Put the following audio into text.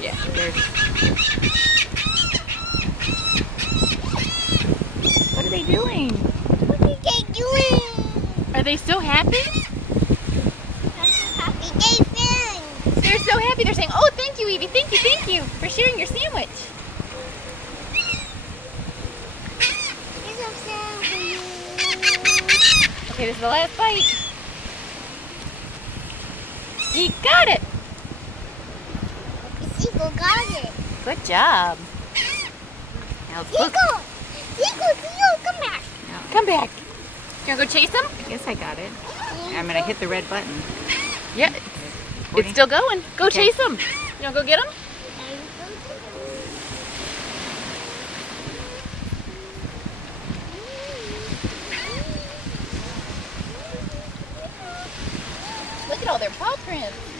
Yeah, there's... What are they doing? What are they doing? Are they so happy? Happy day friends. They're so happy. They're saying, oh, thank you, Evie. Thank you for sharing your sandwich. Here's some sandwich. Okay, this is the last bite. He got it. Seagull got it. Good job. Now, look. Seagull, come back. Come back. You want to go chase him? I guess I got it. I'm gonna hit the red button. Yeah. It's still going. Go Okay. chase him. You want to go get him? Look at all their paw prints.